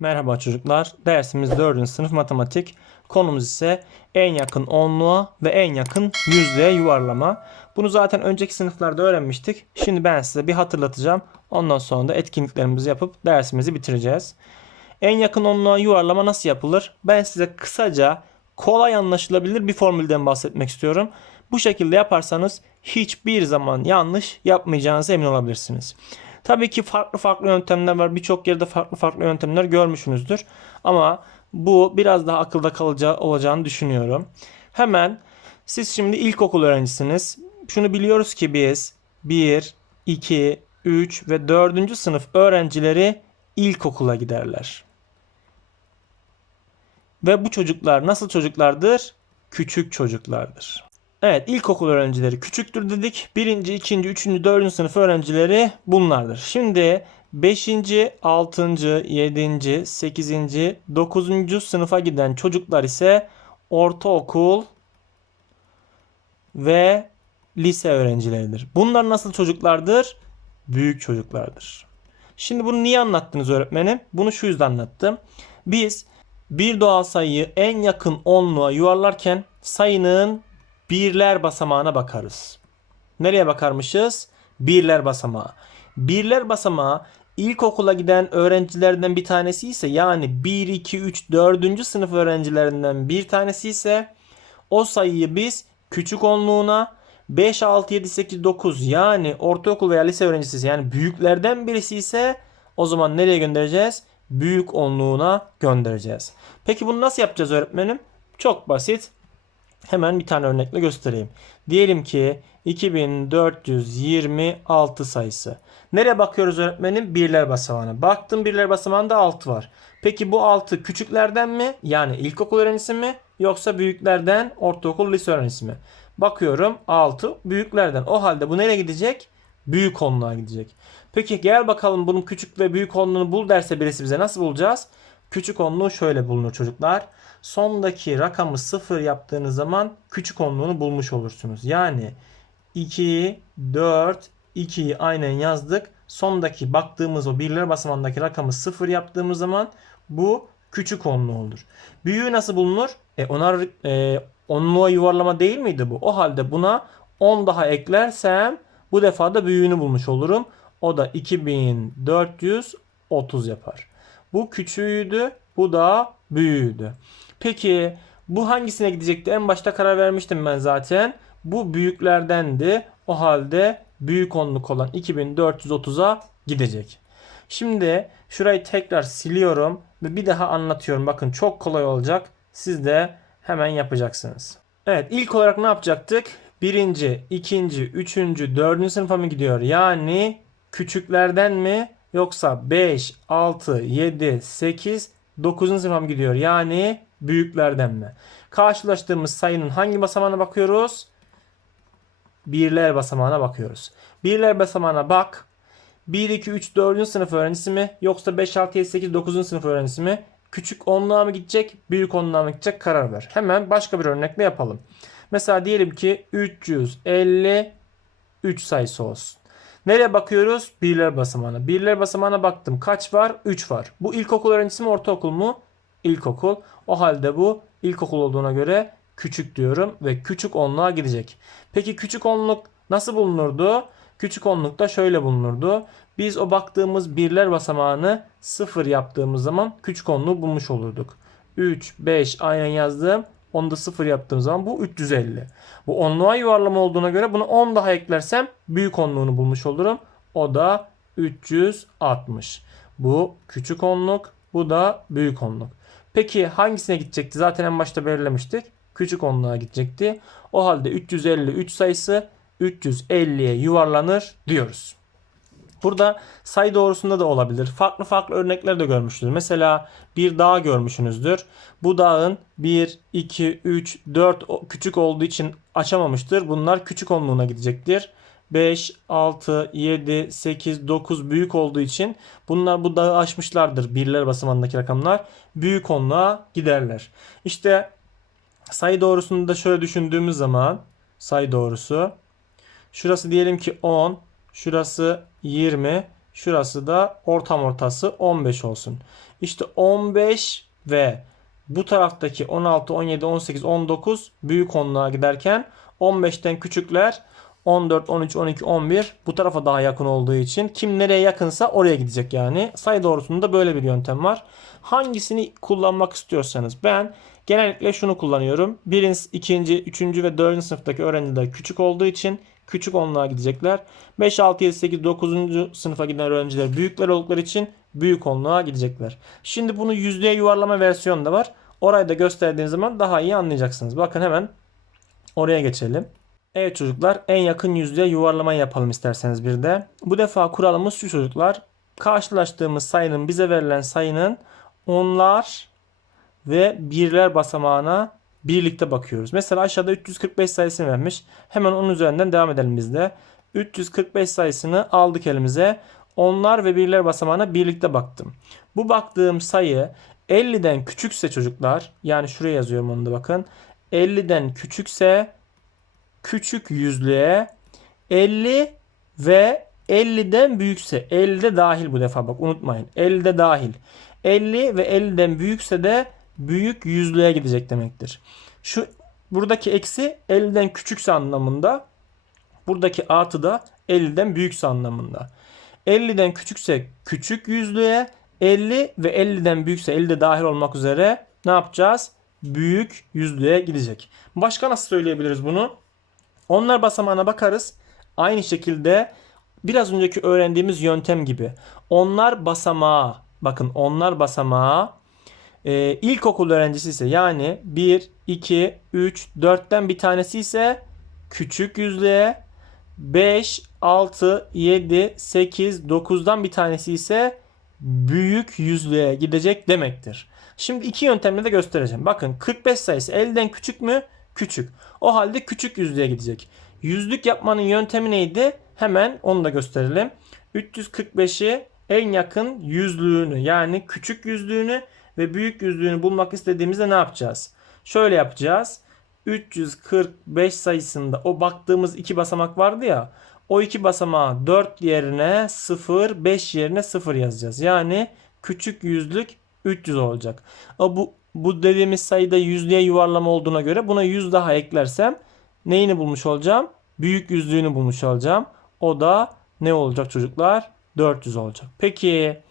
Merhaba çocuklar. Dersimiz 4. sınıf matematik. Konumuz ise en yakın onluğa ve en yakın yüzlüğe yuvarlama. Bunu zaten önceki sınıflarda öğrenmiştik. Şimdi ben size bir hatırlatacağım. Ondan sonra da etkinliklerimizi yapıp dersimizi bitireceğiz. En yakın onluğa yuvarlama nasıl yapılır? Ben size kısaca kolay anlaşılabilir bir formülden bahsetmek istiyorum. Bu şekilde yaparsanız hiçbir zaman yanlış yapmayacağınıza emin olabilirsiniz. Tabii ki farklı farklı yöntemler var. Birçok yerde farklı farklı yöntemler görmüşsünüzdür. Ama bu biraz daha akılda kalıcı olacağını düşünüyorum. Hemen siz şimdi ilkokul öğrencisiniz. Şunu biliyoruz ki biz 1, 2, 3 ve 4. sınıf öğrencileri ilkokula giderler. Ve bu çocuklar nasıl çocuklardır? Küçük çocuklardır. Evet ilkokul öğrencileri küçüktür dedik. Birinci, ikinci, üçüncü, dördüncü sınıf öğrencileri bunlardır. Şimdi 5. 6. 7. 8. 9. sınıfa giden çocuklar ise ortaokul ve lise öğrencileridir. Bunlar nasıl çocuklardır? Büyük çocuklardır. Şimdi bunu niye anlattınız öğretmenim? Bunu şu yüzden anlattım. Biz bir doğal sayıyı en yakın onluğa yuvarlarken sayının birler basamağına bakarız. Nereye bakarmışız? Birler basamağı. Birler basamağı ilkokula giden öğrencilerden bir tanesi ise yani 1, 2, 3, 4. sınıf öğrencilerinden bir tanesi ise o sayıyı biz küçük onluğuna 5, 6, 7, 8, 9 yani ortaokul veya lise öğrencisi yani büyüklerden birisi ise o zaman nereye göndereceğiz? Büyük onluğuna göndereceğiz. Peki bunu nasıl yapacağız öğretmenim? Çok basit. Hemen bir tane örnekle göstereyim. Diyelim ki 2426 sayısı. Nereye bakıyoruz öğretmenim? Birler basamağına. Baktım birler basamağında 6 var. Peki bu 6 küçüklerden mi? Yani ilkokul öğrencisi mi? Yoksa büyüklerden ortaokul lise öğrencisi mi? Bakıyorum 6 büyüklerden. O halde bu nereye gidecek? Büyük onluğa gidecek. Peki gel bakalım bunun küçük ve büyük onluğunu bul derse birisi bize nasıl bulacağız? Küçük onluğu şöyle bulunur çocuklar. Sondaki rakamı 0 yaptığınız zaman küçük onluğunu bulmuş olursunuz. Yani 2, 4, 2'yi aynen yazdık. Sondaki baktığımız o birler basamağındaki rakamı 0 yaptığımız zaman bu küçük onluğu olur. Büyüğü nasıl bulunur? E onar e, onluğa yuvarlama değil miydi bu? O halde buna 10 daha eklersem bu defa da büyüğünü bulmuş olurum. O da 2430 yapar. Bu küçüğüydü. Bu da büyüğüydü. Peki bu hangisine gidecekti? En başta karar vermiştim ben zaten. Bu büyüklerdendi. O halde büyük onluk olan 2430'a gidecek. Şimdi şurayı tekrar siliyorum ve bir daha anlatıyorum. Bakın çok kolay olacak. Siz de hemen yapacaksınız. Evet ilk olarak ne yapacaktık? Birinci, ikinci, üçüncü, dördüncü sınıfa mı gidiyor? Yani küçüklerden mi yoksa 5, 6, 7, 8, 9. sınıfa mı gidiyor? Yani büyüklerden mi? Karşılaştığımız sayının hangi basamağına bakıyoruz? Birler basamağına bakıyoruz. Birler basamağına bak. 1, 2, 3, 4. sınıf öğrencisi mi? Yoksa 5, 6, 7, 8, 9. sınıf öğrencisi mi? Küçük onluğa mı gidecek? Büyük onluğa mı gidecek? Karar ver. Hemen başka bir örnekle yapalım. Mesela diyelim ki 353 sayısı olsun. Nereye bakıyoruz? Birler basamağına. Birler basamağına baktım. Kaç var? 3 var. Bu ilkokul öğrencisi mi ortaokul mu? İlkokul. O halde bu ilkokul olduğuna göre küçük diyorum ve küçük onluğa gidecek. Peki küçük onluk nasıl bulunurdu? Küçük onluk da şöyle bulunurdu. Biz o baktığımız birler basamağını 0 yaptığımız zaman küçük onluğu bulmuş olurduk. 3, 5 aynen yazdım. Onu da 0 yaptığım zaman bu 350. Bu onluğa yuvarlama olduğuna göre bunu 10 daha eklersem büyük onluğunu bulmuş olurum. O da 360. Bu küçük onluk, bu da büyük onluk. Peki hangisine gidecekti? Zaten en başta belirlemiştik. Küçük onluğa gidecekti. O halde 353 sayısı 350'ye yuvarlanır diyoruz. Burada sayı doğrusunda da olabilir. Farklı farklı örnekler de görmüşsünüz. Mesela bir dağ görmüşsünüzdür. Bu dağın 1, 2, 3, 4 küçük olduğu için açamamıştır. Bunlar küçük onluğuna gidecektir. 5, 6, 7, 8, 9 büyük olduğu için bunlar bu dağı aşmışlardır. Birler basamağındaki rakamlar büyük onluğa giderler. İşte sayı doğrusunu da şöyle düşündüğümüz zaman sayı doğrusu şurası diyelim ki 10, şurası 20, Şurası da ortam ortası 15 olsun. İşte 15 ve bu taraftaki 16, 17, 18, 19 büyük onluğa giderken 15'ten küçükler 14, 13, 12, 11 bu tarafa daha yakın olduğu için kim nereye yakınsa oraya gidecek yani. Sayı doğrusunda böyle bir yöntem var. Hangisini kullanmak istiyorsanız ben genellikle şunu kullanıyorum. Birinci, ikinci, üçüncü ve dördüncü sınıftaki öğrenciler küçük olduğu için küçük onluğa gidecekler. 5, 6, 7, 8, 9. sınıfa giden öğrenciler büyükler oldukları için büyük onluğa gidecekler. Şimdi bunu yüzdeye yuvarlama versiyonu da var. Orayı da gösterdiğim zaman daha iyi anlayacaksınız. Bakın hemen oraya geçelim. Evet çocuklar en yakın yüzlüğe yuvarlama yapalım isterseniz bir de. Bu defa kuralımız şu çocuklar. Karşılaştığımız sayının bize verilen sayının onlar ve birler basamağına birlikte bakıyoruz. Mesela aşağıda 345 sayısını vermiş. Hemen onun üzerinden devam edelim biz de. 345 sayısını aldık elimize. Onlar ve birler basamağına birlikte baktım. Bu baktığım sayı 50'den küçükse çocuklar yani şuraya yazıyorum onu da bakın. 50'den küçükse küçük yüzlüğe 50 ve 50'den büyükse 50'de dahil bu defa bak unutmayın 50'de dahil 50 ve 50'den büyükse de büyük yüzlüğe gidecek demektir. Şu buradaki eksi 50'den küçükse anlamında buradaki artı da 50'den büyükse anlamında. 50'den küçükse küçük yüzlüğe 50 ve 50'den büyükse 50'de dahil olmak üzere ne yapacağız? Büyük yüzlüğe gidecek. Başka nasıl söyleyebiliriz bunu? Onlar basamağına bakarız. Aynı şekilde biraz önceki öğrendiğimiz yöntem gibi. Onlar basamağı bakın onlar basamağı e, ilkokul öğrencisi ise yani 1, 2, 3, 4'ten bir tanesi ise küçük yüzlüğe 5, 6, 7, 8, 9'dan bir tanesi ise büyük yüzlüğe gidecek demektir. Şimdi iki yöntemle de göstereceğim. Bakın 45 sayısı elden küçük mü? Küçük. O halde küçük yüzlüğe gidecek. Yüzlük yapmanın yöntemi neydi? Hemen onu da gösterelim. 345'i en yakın yüzlüğünü yani küçük yüzlüğünü ve büyük yüzlüğünü bulmak istediğimizde ne yapacağız? Şöyle yapacağız. 345 sayısında o baktığımız iki basamak vardı ya. O iki basamağı 4 yerine 0, 5 yerine 0 yazacağız. Yani küçük yüzlük 300 olacak. O bu bu dediğimiz sayıda yüzlüğe yuvarlama olduğuna göre buna 100 daha eklersem neyini bulmuş olacağım? Büyük yüzlüğünü bulmuş olacağım. O da ne olacak çocuklar? 400 olacak. Peki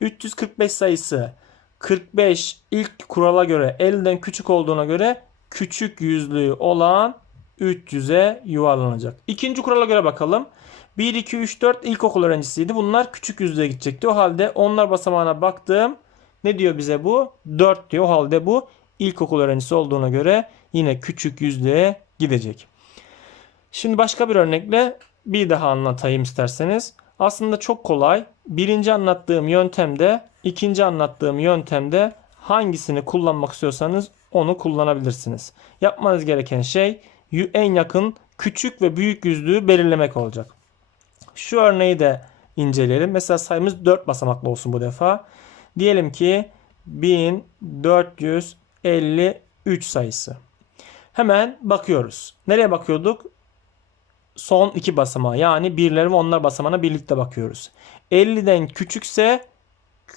345 sayısı 45 ilk kurala göre 50'den küçük olduğuna göre küçük yüzlüğü olan 300'e yuvarlanacak. İkinci kurala göre bakalım. 1, 2, 3, 4 ilkokul öğrencisiydi. Bunlar küçük yüzlüğe gidecekti. O halde onlar basamağına baktım. Ne diyor bize bu? 4 diyor. O halde bu ilkokul öğrencisi olduğuna göre yine küçük yüzlüğe gidecek. Şimdi başka bir örnekle bir daha anlatayım isterseniz. Aslında çok kolay. Birinci anlattığım yöntemde, ikinci anlattığım yöntemde hangisini kullanmak istiyorsanız onu kullanabilirsiniz. Yapmanız gereken şey en yakın küçük ve büyük yüzlüğü belirlemek olacak. Şu örneği de inceleyelim. Mesela sayımız 4 basamaklı olsun bu defa. Diyelim ki 1453 sayısı. Hemen bakıyoruz. Nereye bakıyorduk? Son iki basamağa yani birler ve onlar basamağına birlikte bakıyoruz. 50'den küçükse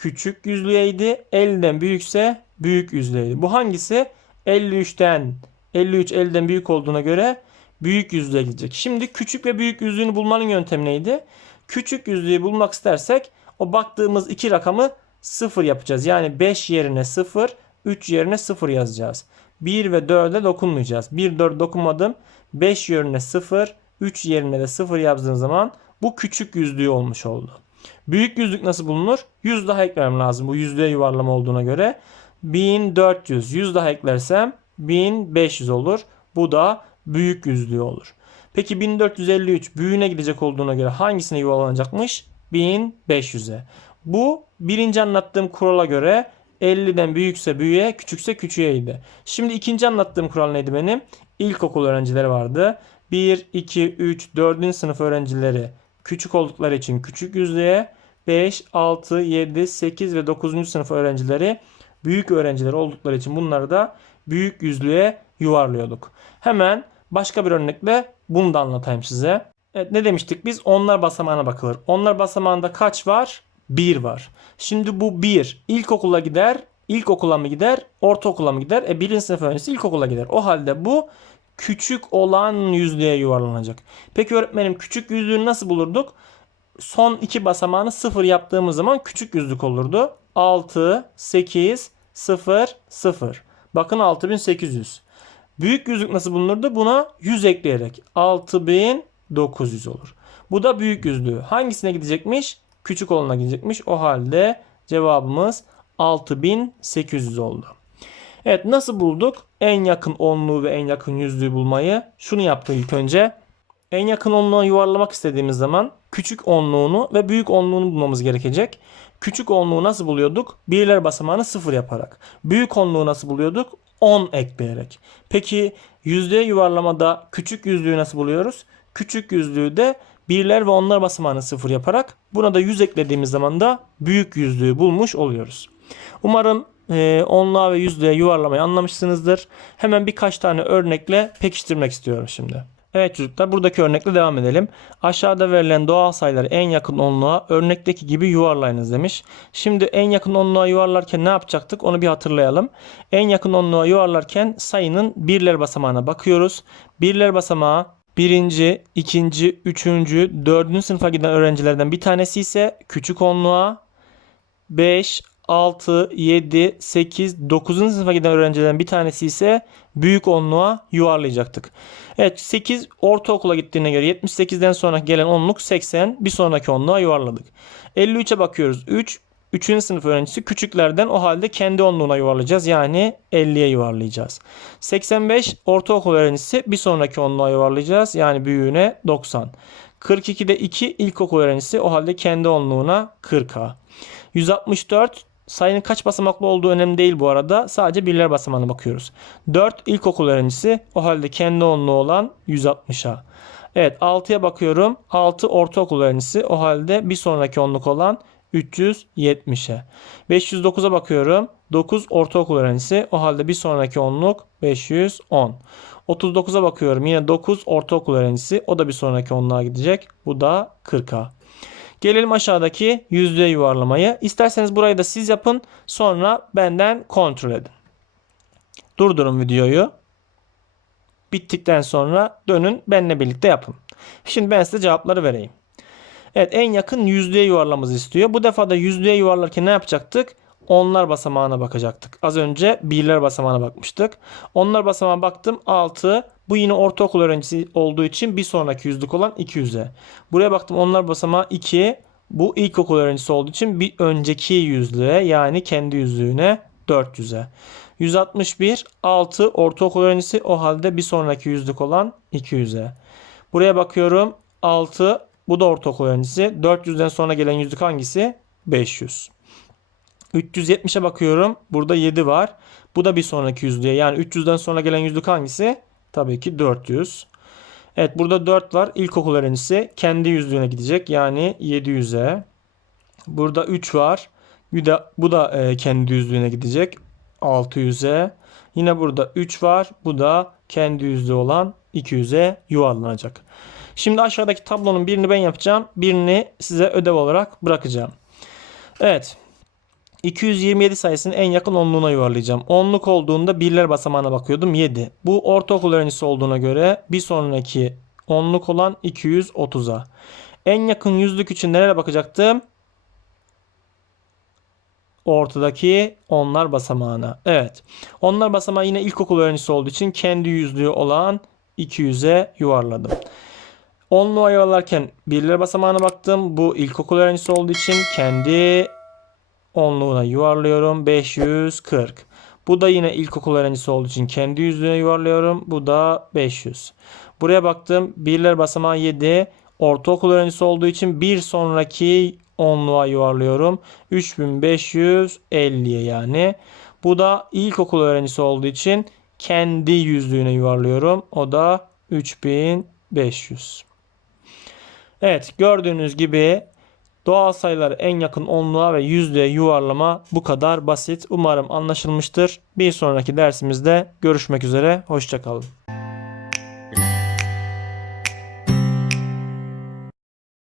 küçük yüzlüğeydi. 50'den büyükse büyük yüzlüğeydi. Bu hangisi? 53'ten 53 50'den büyük olduğuna göre büyük yüzlüğe gidecek. Şimdi küçük ve büyük yüzlüğünü bulmanın yöntemi neydi? Küçük yüzlüğü bulmak istersek o baktığımız iki rakamı 0 yapacağız. Yani 5 yerine 0, 3 yerine 0 yazacağız. 1 ve 4'e dokunmayacağız. 1 4 dokunmadım. 5 yerine 0, 3 yerine de 0 yazdığım zaman bu küçük yüzlüğü olmuş oldu. Büyük yüzlük nasıl bulunur? 100 daha eklemem lazım bu yüzlüğe yuvarlama olduğuna göre. 1400 100 daha eklersem 1500 olur. Bu da büyük yüzlüğü olur. Peki 1453 büyüğüne gidecek olduğuna göre hangisine yuvarlanacakmış? 1500'e. Bu birinci anlattığım kurala göre 50'den büyükse büyüğe, küçükse küçüğeydi. Şimdi ikinci anlattığım kural neydi benim? İlkokul öğrencileri vardı. 1, 2, 3, 4. sınıf öğrencileri küçük oldukları için küçük yüzlüğe, 5, 6, 7, 8 ve 9. sınıf öğrencileri büyük öğrenciler oldukları için bunları da büyük yüzlüğe yuvarlıyorduk. Hemen başka bir örnekle bunu da anlatayım size. Evet ne demiştik biz? Onlar basamağına bakılır. Onlar basamağında kaç var? 1 var. Şimdi bu 1 ilkokula gider. İlkokula mı gider? Ortaokula mı gider? E birinci sınıf öğrencisi ilkokula gider. O halde bu küçük olan yüzlüğe yuvarlanacak. Peki öğretmenim küçük yüzlüğü nasıl bulurduk? Son iki basamağını 0 yaptığımız zaman küçük yüzlük olurdu. 6, 8, 0, 0. Bakın 6800. Büyük yüzlük nasıl bulunurdu? Buna 100 ekleyerek 6900 olur. Bu da büyük yüzlüğü. Hangisine gidecekmiş? Küçük olana gidecekmiş. O halde cevabımız 6800 oldu. Evet nasıl bulduk? En yakın onluğu ve en yakın yüzlüğü bulmayı. Şunu yaptık ilk önce. En yakın onluğa yuvarlamak istediğimiz zaman küçük onluğunu ve büyük onluğunu bulmamız gerekecek. Küçük onluğu nasıl buluyorduk? Birler basamağını sıfır yaparak. Büyük onluğu nasıl buluyorduk? 10 ekleyerek. Peki yüzlüğe yuvarlamada küçük yüzlüğü nasıl buluyoruz? Küçük yüzlüğü de birler ve onlar basamağını sıfır yaparak buna da 100 eklediğimiz zaman da büyük yüzlüğü bulmuş oluyoruz. Umarım e, onluğa ve yüzlüğe yuvarlamayı anlamışsınızdır. Hemen birkaç tane örnekle pekiştirmek istiyorum şimdi. Evet çocuklar buradaki örnekle devam edelim. Aşağıda verilen doğal sayıları en yakın onluğa örnekteki gibi yuvarlayınız demiş. Şimdi en yakın onluğa yuvarlarken ne yapacaktık onu bir hatırlayalım. En yakın onluğa yuvarlarken sayının birler basamağına bakıyoruz. Birler basamağı birinci, ikinci, üçüncü, dördüncü sınıfa giden öğrencilerden bir tanesi ise küçük onluğa 5, 6, 7, 8, 9. sınıfa giden öğrencilerin bir tanesi ise büyük onluğa yuvarlayacaktık. Evet 8 ortaokula gittiğine göre 78'den sonra gelen onluk 80 bir sonraki onluğa yuvarladık. 53'e bakıyoruz. 3 3. sınıf öğrencisi küçüklerden o halde kendi onluğuna yuvarlayacağız. Yani 50'ye yuvarlayacağız. 85 ortaokul öğrencisi bir sonraki onluğa yuvarlayacağız. Yani büyüğüne 90. 42'de 2 ilkokul öğrencisi o halde kendi onluğuna 40'a. 164 sayının kaç basamaklı olduğu önemli değil bu arada. Sadece birler basamağına bakıyoruz. 4 ilkokul öğrencisi o halde kendi onluğu olan 160'a. Evet 6'ya bakıyorum. 6 ortaokul öğrencisi o halde bir sonraki onluk olan 370'e. 509'a bakıyorum. 9 ortaokul öğrencisi o halde bir sonraki onluk 510. 39'a bakıyorum. Yine 9 ortaokul öğrencisi o da bir sonraki onluğa gidecek. Bu da 40'a. Gelelim aşağıdaki yüzlüğe yuvarlamayı. İsterseniz burayı da siz yapın. Sonra benden kontrol edin. Durdurun videoyu. Bittikten sonra dönün benimle birlikte yapın. Şimdi ben size cevapları vereyim. Evet en yakın yüzlüğe yuvarlamamızı istiyor. Bu defa da yüzlüğe yuvarlarken ne yapacaktık? Onlar basamağına bakacaktık. Az önce birler basamağına bakmıştık. Onlar basamağına baktım 6. Bu yine ortaokul öğrencisi olduğu için bir sonraki yüzlük olan 200'e. Buraya baktım onlar basamağı 2. Bu ilkokul öğrencisi olduğu için bir önceki yüzlüğe yani kendi yüzlüğüne 400'e. 161 6 ortaokul öğrencisi o halde bir sonraki yüzlük olan 200'e. Buraya bakıyorum 6 bu da ortaokul öğrencisi. 400'den sonra gelen yüzlük hangisi? 500. 370'e bakıyorum. Burada 7 var. Bu da bir sonraki yüzlüğe. Yani 300'den sonra gelen yüzlük hangisi? Tabii ki 400. Evet burada 4 var. İlkokul öğrencisi kendi yüzlüğüne gidecek. Yani 700'e. Burada 3 var. Bu da, bu da e, kendi yüzlüğüne gidecek. 600'e. Yine burada 3 var. Bu da kendi yüzlüğü olan 200'e yuvarlanacak. Şimdi aşağıdaki tablonun birini ben yapacağım. Birini size ödev olarak bırakacağım. Evet. 227 sayısının en yakın onluğuna yuvarlayacağım. Onluk olduğunda birler basamağına bakıyordum 7. Bu ortaokul öğrencisi olduğuna göre bir sonraki onluk olan 230'a. En yakın yüzlük için nereye bakacaktım? Ortadaki onlar basamağına. Evet. Onlar basamağı yine ilkokul öğrencisi olduğu için kendi yüzlüğü olan 200'e yuvarladım. Onluğa yuvarlarken birler basamağına baktım. Bu ilkokul öğrencisi olduğu için kendi onluğuna yuvarlıyorum. 540. Bu da yine ilkokul öğrencisi olduğu için kendi yüzlüğüne yuvarlıyorum. Bu da 500. Buraya baktım. Birler basamağı 7. Ortaokul öğrencisi olduğu için bir sonraki onluğa yuvarlıyorum. 3550'ye yani. Bu da ilkokul öğrencisi olduğu için kendi yüzlüğüne yuvarlıyorum. O da 3500. Evet gördüğünüz gibi doğal sayıları en yakın onluğa ve yüzlüğe yuvarlama bu kadar basit. Umarım anlaşılmıştır. Bir sonraki dersimizde görüşmek üzere. Hoşçakalın.